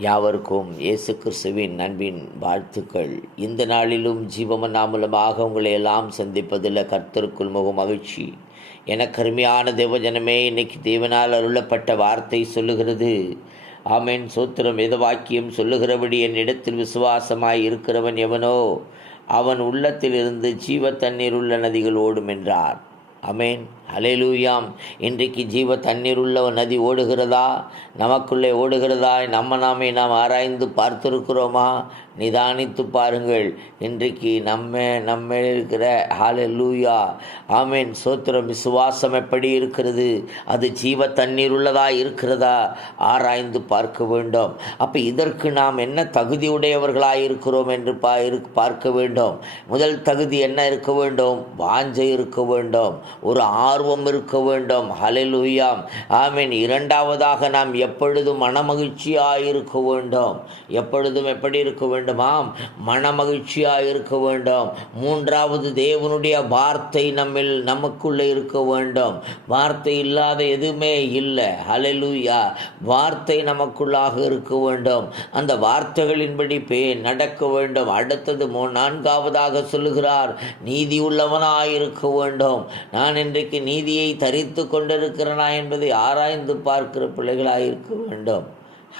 யாவருக்கும் இயேசு கிறிஸ்துவின் நண்பின் வாழ்த்துக்கள். இந்த நாளிலும் ஜீவமன்னா மூலமாக உங்களை எல்லாம் சந்திப்பதில் கர்த்தருக்குள் முகம் மகிழ்ச்சி. எனக்கு அருமையான தேவஜனமே இன்னைக்கு தேவனால் அருளப்பட்ட வார்த்தை சொல்லுகிறது. ஆமேன். சூத்திரம் வேத வாக்கியம் சொல்லுகிறபடி என்னிடத்தில் விசுவாசமாய் இருக்கிறவன் எவனோ அவன் உள்ளத்திலிருந்து ஜீவ தண்ணீர் உள்ள நதிகள் ஓடும் என்றார். அமேன் அலையலூயாம் இன்றைக்கு ஜீவ தண்ணீர் உள்ள ஒரு நதி ஓடுகிறதா? நமக்குள்ளே ஓடுகிறதா? நம்ம நாமே நாம் ஆராய்ந்து பார்த்திருக்கிறோமா? நிதானித்து பாருங்கள். இன்றைக்கு நம்ம நம்ம இருக்கிற ஹாலலூயா ஆமேன். சோத்திரம் விசுவாசம் எப்படி இருக்கிறது? அது ஜீவ தண்ணீர் உள்ளதா இருக்கிறதா? ஆராய்ந்து பார்க்க வேண்டும். அப்போ இதற்கு நாம் என்ன தகுதியுடையவர்களாக இருக்கிறோம் என்று பா இரு- பார்க்க வேண்டும். முதல் தகுதி என்ன இருக்க வேண்டும்? வாஞ்சை இருக்க வேண்டும். ஒரு ஆர்வம் இருக்க வேண்டும். ஹலெலுயாம் ஆமீன். இரண்டாவதாக நாம் எப்பொழுதும் மனமகிழ்ச்சியாக இருக்க வேண்டும். எப்பொழுதும் எப்படி இருக்க வேண்டுமாம் மனமகிழ்ச்சியாக இருக்க வேண்டும். மூன்றாவது தேவனுடைய வார்த்தை நம்மில் நமக்குள்ளே இருக்க வேண்டும். வார்த்தை இல்லாத எதுவுமே இல்லை. ஹலெலுயா வார்த்தை நமக்குள்ளாக இருக்க வேண்டும். அந்த வார்த்தைகளின்படி பே நடக்க வேண்டும். அடுத்தது மூ நான்காவதாக சொல்லுகிறார். நீதி உள்ளவனாயிருக்க வேண்டும். நான் இன்றைக்கு நீதியை தரித்து கொண்டிருக்கிறனா என்பதை ஆராய்ந்து பார்க்கிற பிள்ளைகளாக இருக்க வேண்டும்.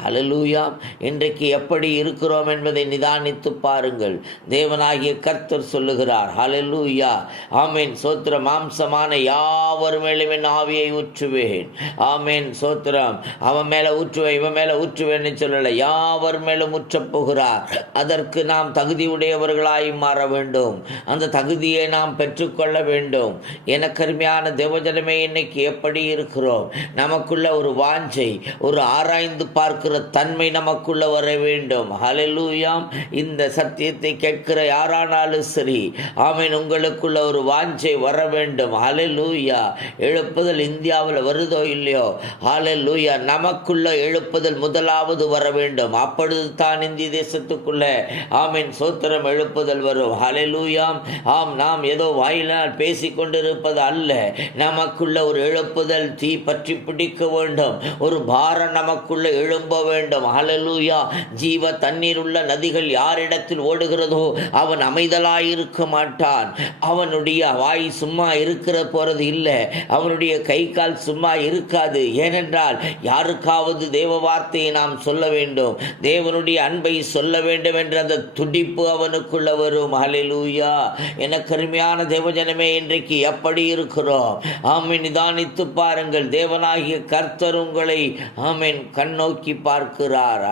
ஹலலூயா இன்றைக்கு எப்படி இருக்கிறோம் என்பதை நிதானித்து பாருங்கள். தேவனாகிய கர்த்தர் சொல்லுகிறார் ஹலலூயா ஆமேன். சோத்திர மாம்சமான யாவர் மேலும் என் ஆவியை ஊற்றுவேன். ஆமேன். சோத்திரம். அவன் மேலே ஊற்றுவேன் இவன் மேலே ஊற்றுவேன்னு சொல்லலை. யாவர் மேலும் ஊற்றப் போகிறார். அதற்கு நாம் தகுதியுடையவர்களாய் மாற வேண்டும். அந்த தகுதியை நாம் பெற்றுக்கொள்ள வேண்டும். எனக்கருமையான தேவஜனமே இன்னைக்கு எப்படி இருக்கிறோம்? நமக்குள்ள ஒரு வாஞ்சை ஒரு ஆராய்ந்து பார்க்க பார்க்கிற தன்மை நமக்குள்ள வர வேண்டும். ஹalleluyaம் இந்த சத்தியத்தை கேட்கிற யாரானாலும் சரி ஆமீன் உங்களுக்குள்ள ஒரு வாஞ்சை வர வேண்டும். ஹalleluya. எழுப்புதல் இந்தியாவில் வருதோ இல்லையோ? ஹalleluya. நமக்குள்ள எழுப்புதல் முதலாவது வர வேண்டும். அப்பொழுது தான் இந்திய தேசத்துக்குள்ள ஆமீன் சோத்திரம் எழுப்புதல் வரும். ஹalleluyaம் ஆம் நாம் ஏதோ வாயினால் பேசிக்கொண்டிருப்பது அல்ல. நமக்குள்ள ஒரு எழுப்புதல் தீ பற்றி பிடிக்க வேண்டும். ஒரு பாரம் நமக்குள்ள எழும்ப வேண்டும். அலலூயா ஜீவ தண்ணீர் உள்ள நதிகள் யாரிடத்தில் ஓடுகிறதோ அவன் அமைதலாயிருக்க மாட்டான். அவனுடைய வாய் சும்மா இருக்கிற போறது இல்லை. அவனுடைய கை கால் சும்மா இருக்காது. ஏனென்றால் யாருக்காவது தேவ வார்த்தையை நாம் சொல்ல வேண்டும். தேவனுடைய அன்பை சொல்ல வேண்டும் என்ற அந்த துடிப்பு அவனுக்குள்ள வரும். அலிலூயா என கருமையான தேவஜனமே இன்றைக்கு எப்படி இருக்கிறோம்? ஆமென். நிதானித்து பாருங்கள். தேவனாகிய கர்த்தர் உங்களை ஆமென் கண்ணோக்கி பார்க்கிறார்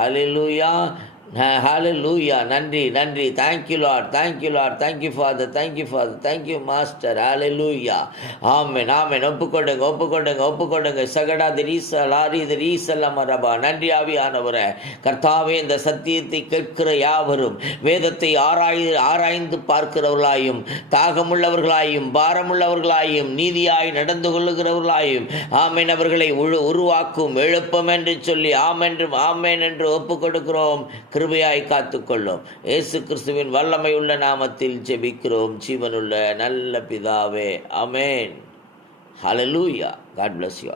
ஹாலு லூயா நன்றி நன்றி thank you lord thank you lord thank you father thank you father thank you master hallelujah amen amen ஒப்புக்கொண்டுங்க ஒப்புக்கொண்டுங்க ஒப்புக்கொண்டுங்க சகடா திரீச lorry திரீசல்ல மரபா. நன்றி ஆவியானவரே. கர்த்தாவே இந்த சத்தியத்தை கேட்கிற யாவரும் வேதத்தை ஆராய் ஆராய்ந்து பார்க்கிறவர்களாயும் தாகமுள்ளவர்களாயும் பாரமுள்ளவர்களாயும் நீதியாய் நடந்து கொள்ளுகிறவர்களாயும் ஆமேன் அவர்களை உரு உருவாக்கும் எழுப்பம் என்று சொல்லி ஆமென்றும் ஆமேன் என்று ஒப்புக் கொடுக்கிறோம் கிருபையாய் காத்துக்கொள்ளும். இயேசு கிறிஸ்துவின் வல்லமையுள்ள நாமத்தில் ஜெபிக்கிறோம். ஜீவனுள்ள நல்ல பிதாவே. Amen hallelujah God bless you